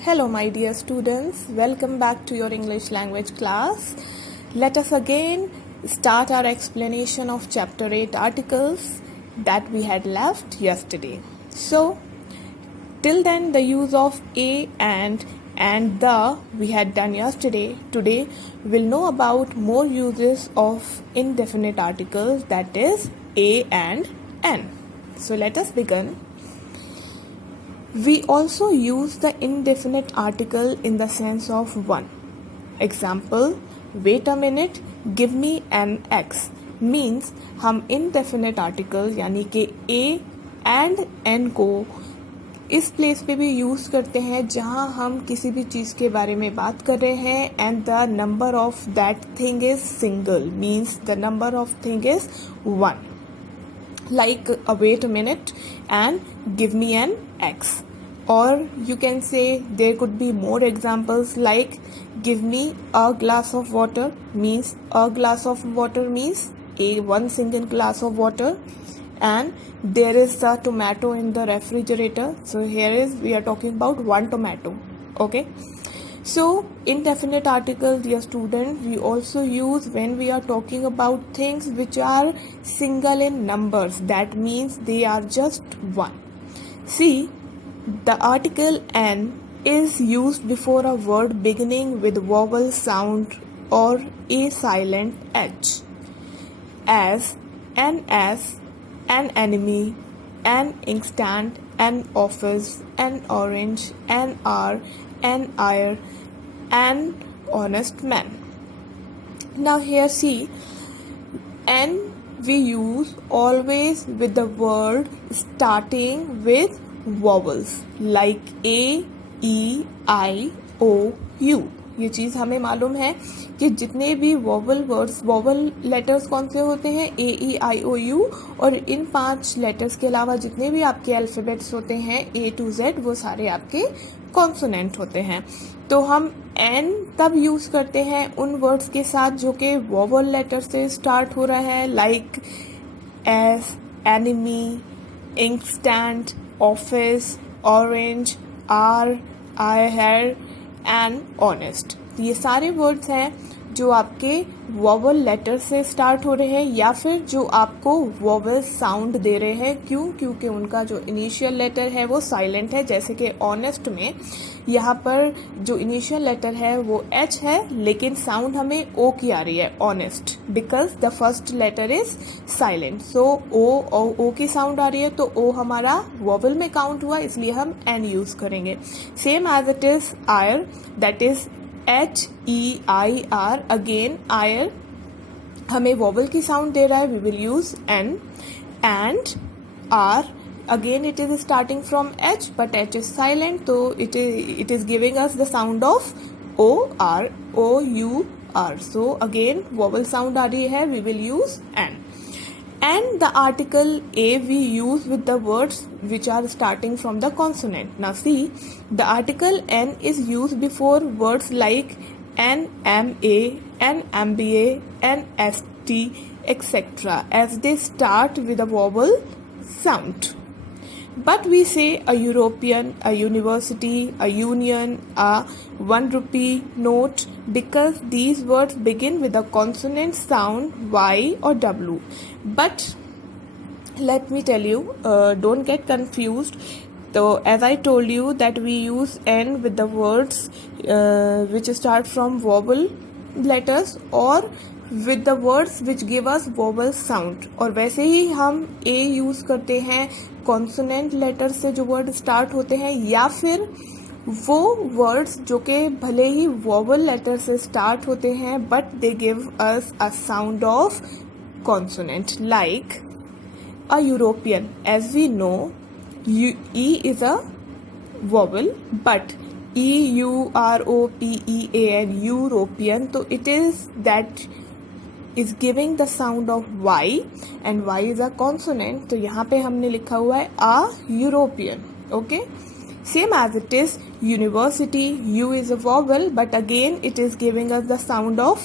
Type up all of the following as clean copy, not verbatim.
Hello, my dear students. Welcome back to your English language class. Let us again start our explanation of chapter 8 articles that we had left yesterday. So, till then, the use of a and the we had done yesterday. Today, we'll know about more uses of indefinite articles, that is a and an. So, let us begin. We also use the indefinite article in the sense of one. Example, wait a minute, give me an X means हम indefinite article यानी कि a and n को इस प्लेस पे भी use करते हैं जहाँ हम किसी भी चीज़ के बारे में बात कर रहे हैं and the number of that thing is single means the number of thing is one. Like wait a minute and give me an X. Or you can say there could be more examples like give me a glass of water means a glass of water means a one single glass of water, and there is a tomato in the refrigerator. So here is we are talking about one tomato. Okay. So indefinite articles, dear student, we also use when we are talking about things which are single in numbers. That means they are just one. See, the article an is used before a word beginning with vowel sound or a silent h, as, an enemy, an inkstand, an office, an orange, an hour, an ire, an honest man. Now here see, an we use always with the word starting with vowels like a, e, I, o, u. ये चीज़ हमें मालूम है कि जितने भी vowel words vowel letters कौन से होते हैं ए, ई, आई, ओ, यू, और इन 5 लेटर्स के अलावा जितने भी आपके अल्फ़ाबेट्स होते हैं ए टू जेड वो सारे आपके कॉन्सोनेंट होते हैं. तो हम एन तब यूज़ करते हैं उन वर्ड्स के साथ जो कि वॉवल लेटर से स्टार्ट हो रहा है like S, enemy, inkstand, office, orange, R, I heir and honest. ये सारे वर्ड्स हैं जो आपके वॉवल लेटर से स्टार्ट हो रहे हैं या फिर जो आपको वॉवल साउंड दे रहे हैं. क्योंकि उनका जो इनिशियल लेटर है वो साइलेंट है. जैसे कि ऑनेस्ट में यहाँ पर जो इनिशियल लेटर है वो एच है लेकिन साउंड हमें ओ की आ रही है honest because the first letter is silent. So O की साउंड आ रही है तो ओ हमारा वॉवल में काउंट हुआ इसलिए हम एन यूज करेंगे. Same as it is heir that is HEIR. Again heir हमें वॉवल की साउंड दे रहा है we will use an. And are again it is starting from H but H is silent so it is giving us the sound of O-U-R. So again vowel sound aa rahi hai we will use N. And the article a we use with the words which are starting from the consonant. Now see, the article N is used before words like NMA, NMBA, NST, etc. as they start with a vowel sound. But we say a European, a university, a union, a 1 rupee note because these words begin with a consonant sound Y or W. But let me tell you, don't get confused. So as I told you that we use N with the words which start from vowel letters or with the words which give us vowel sound. और वैसे ही हम A use करते हैं consonant letter से जो word start होते हैं या फिर वो वर्ड्स जो कि भले ही वॉवल लेटर से स्टार्ट होते हैं but they give us a sound of consonant like a European. As we know E is a vowel but EUROPEAN European तो it is that is giving the sound of Y and Y is a consonant. तो यहाँ पे हमने लिखा हुआ है a European. Okay, same as it is university, U is a vowel but again it is giving us the sound of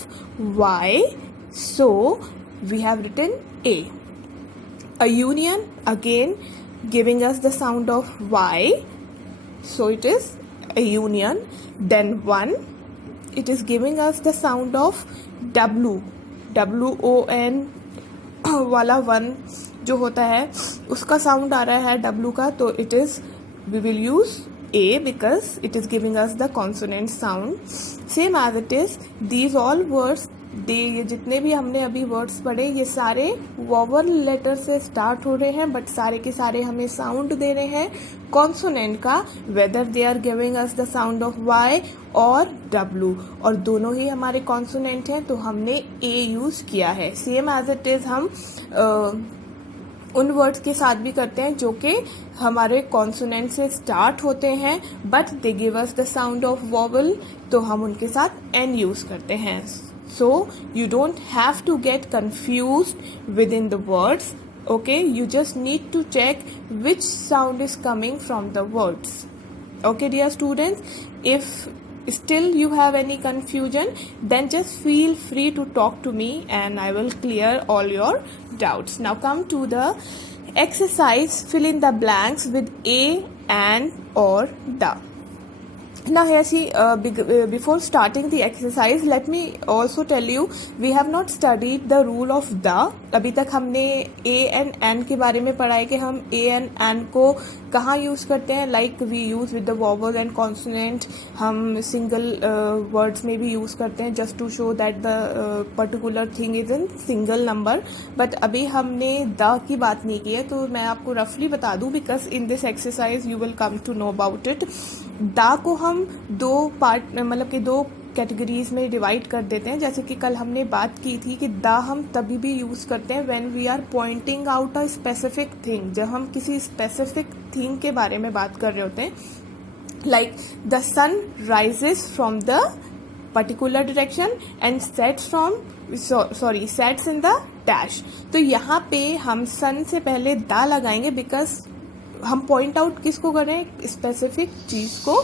Y, so we have written A. A union again giving us the sound of Y, so it is a union. Then one, it is giving us the sound of W, WON वाला वन जो होता है उसका साउंड आ रहा है W का, तो it is, we will use A because it is giving us the consonant sound. Same as it is, these all words, ये जितने भी हमने अभी वर्ड्स पढ़े ये सारे वोवल लेटर से स्टार्ट हो रहे हैं, बट सारे के सारे हमें साउंड दे रहे हैं कॉन्सोनेंट का, whether they are giving us the sound of Y और डब्लू, और दोनों ही हमारे कॉन्सोनेंट हैं तो हमने ए यूज किया है. सेम एज इट इज हम उन वर्ड्स के साथ भी करते हैं जो कि हमारे कॉन्सोनेंट से स्टार्ट होते हैं but they give us the sound of vowel, तो हम उनके साथ एन यूज करते हैं. So you don't have to get confused within the words. Okay, you just need to check which sound is coming from the words. Okay, dear students, if still you have any confusion, then just feel free to talk to me and I will clear all your doubts. Now come to the exercise, fill in the blanks with a, and, or, the. Now here see, before starting the exercise, let me also tell you, we have not studied the rule of the. अभी तक हमने a and n के बारे में पढ़ा है कि हम a and n को कहाँ यूज़ करते हैं. Like we use with the vowel and consonant, हम सिंगल वर्ड्स में भी यूज़ करते हैं just to show that the particular thing is in single number. But अभी हमने द की बात नहीं की है, तो मैं आपको रफली बता दूं because in this exercise you will come to know about it. दा को हम दो पार्ट, मतलब कि दो कैटेगरीज में डिवाइड कर देते हैं. जैसे कि कल हमने बात की थी कि दा हम तभी भी यूज़ करते हैं when we are pointing out a specific thing, जब हम किसी स्पेसिफिक थिंग के बारे में बात कर रहे होते हैं. Like the sun rises from the particular direction and sets sets in the dash. तो यहाँ पे हम सन से पहले दा लगाएंगे बिकॉज हम पॉइंट आउट किसको कर रहे हैं, स्पेसिफिक चीज को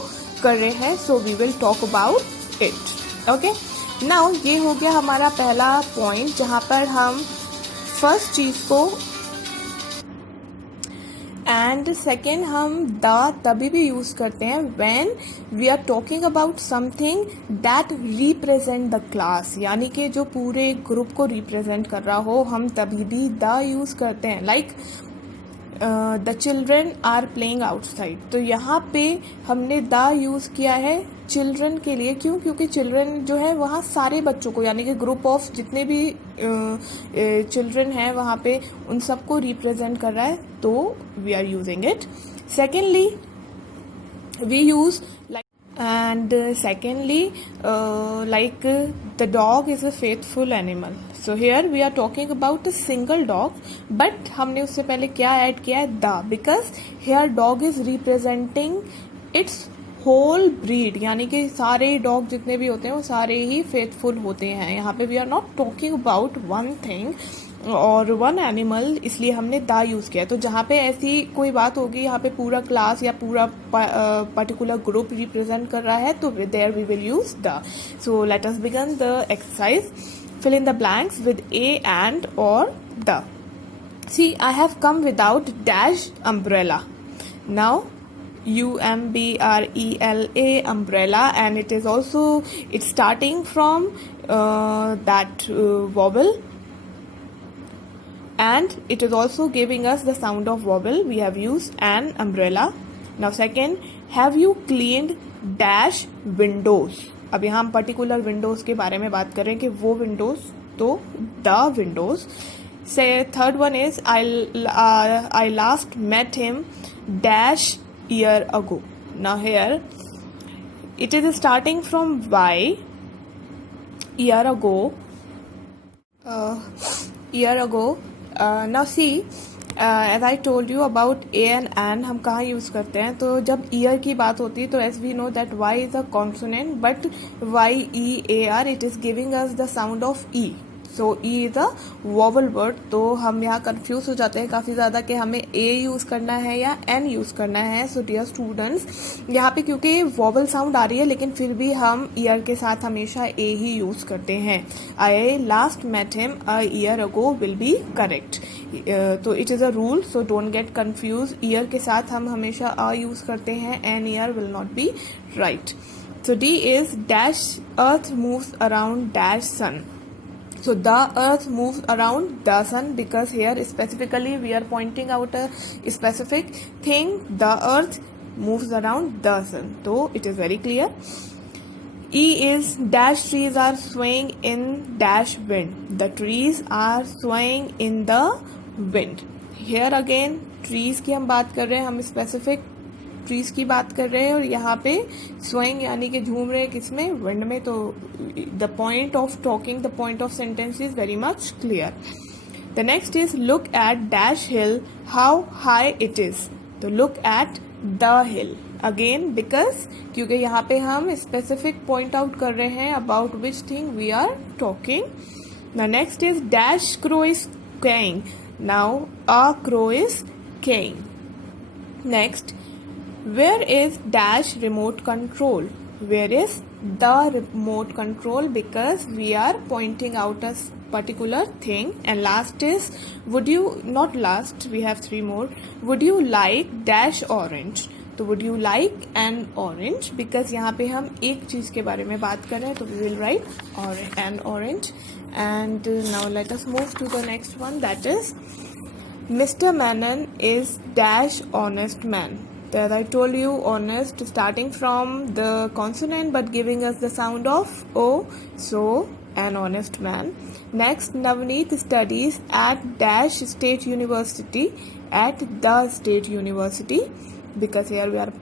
कर रहे हैं. So we will talk about it. Okay, now ये हो गया हमारा पहला पॉइंट जहां पर हम फर्स्ट चीज को, एंड सेकेंड हम द तभी भी यूज करते हैं when we are talking about something that represent the class, यानी कि जो पूरे ग्रुप को रिप्रेजेंट कर रहा हो हम तभी भी द यूज करते हैं. Like the children are playing outside, तो यहाँ पे हमने द यूज़ किया है चिल्ड्रन के लिए. क्यों? क्योंकि चिल्ड्रन जो है वहाँ सारे बच्चों को, यानी कि ग्रुप ऑफ जितने भी चिल्ड्रन हैं वहाँ पे उन सबको रिप्रेजेंट कर रहा है, तो we are using it. Secondly we use and secondly like the dog is a faithful animal. So here we are talking about a single dog, but हमने उससे पहले क्या ऐड किया है, the, because here dog is representing its whole breed, यानी कि सारे डॉग जितने भी होते हैं वो सारे ही फेथफुल होते हैं. यहाँ पे we are not talking about one thing और वन एनिमल, इसलिए हमने द यूज़ किया. तो जहाँ पे ऐसी कोई बात होगी, यहाँ पे पूरा क्लास या पूरा पर्टिकुलर ग्रुप रिप्रेजेंट कर रहा है, तो there we will use the. So let us begin the exercise. Fill in the blanks with a and और the. See, I have come without dash umbrella. Now UMBRELA umbrella, and it is also, it's starting from that vowel, and it is also giving us the sound of vowel. We have used an umbrella. Now second, have you cleaned dash windows. अब यहाँ हम particular Windows के बारे में बात कर रहे हैं कि वो विंडोज, तो द विंडोज. से third one is I last met him dash year ago. Now here it is starting from Y, year ago, year ago. Now see, as I told you about a and an हम कहाँ use करते हैं. तो जब ईयर की बात होती है तो as we know that Y is a consonant, but YEAR it is giving us the sound of E. So E is a vowel word. तो हम यहाँ कंफ्यूज हो जाते हैं काफ़ी ज़्यादा कि हमें ए यूज़ करना है या एन यूज़ करना है. सो डियर स्टूडेंट्स, यहाँ पे क्योंकि वॉवल साउंड आ रही है लेकिन फिर भी हम ईयर के साथ हमेशा ए ही यूज़ करते हैं. I last met him a year ago will be correct. तो it is a rule, so don't get confuse. Year के साथ हम हमेशा अ यूज़ करते हैं. An year will not be right. So D is dash earth moves around dash sun. So the earth moves around the sun because here specifically we are pointing out a specific thing. The earth moves around the sun. So it is very clear. E is dash trees are swaying in dash wind. The trees are swaying in the wind. Here again trees की हम बात कर रहे हैं, हम specific trees की बात कर रहे हैं और यहाँ पे स्विंग यानी कि झूम रहे हैं किसमें, विंड में. तो the point of talking, the point of sentence is very much clear. The next is look at dash hill how high it is. तो look at the hill again because क्योंकि यहाँ पे हम स्पेसिफिक पॉइंट आउट कर रहे हैं about which thing we are talking. The next is dash crow is cawing. Now a crow is cawing. Next, where is dash remote control? Where is the remote control? Because we are pointing out a particular thing. And last is, would you, not last, we have three more. Would you like dash orange? तो would you like an orange? Because यहाँ पे हम एक चीज़ के बारे में बात कर रहे हैं, तो we will write an orange. And now let us move to the next one, that is Mr. Menon is dash honest man. As I told you, honest starting from the consonant but giving us the sound of O, so an honest man. Next, Navneet studies at dash state university, at the state university, because here we are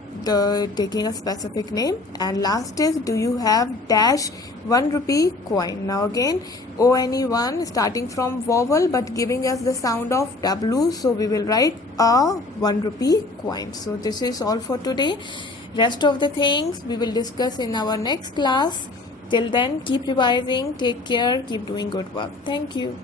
taking a specific name. And last is, do you have dash 1 rupee coin? Now again, ONE1 starting from vowel but giving us the sound of W, so we will write a 1 rupee coin. So this is all for today. Rest of the things we will discuss in our next class. Till then, keep revising, take care, keep doing good work. Thank you.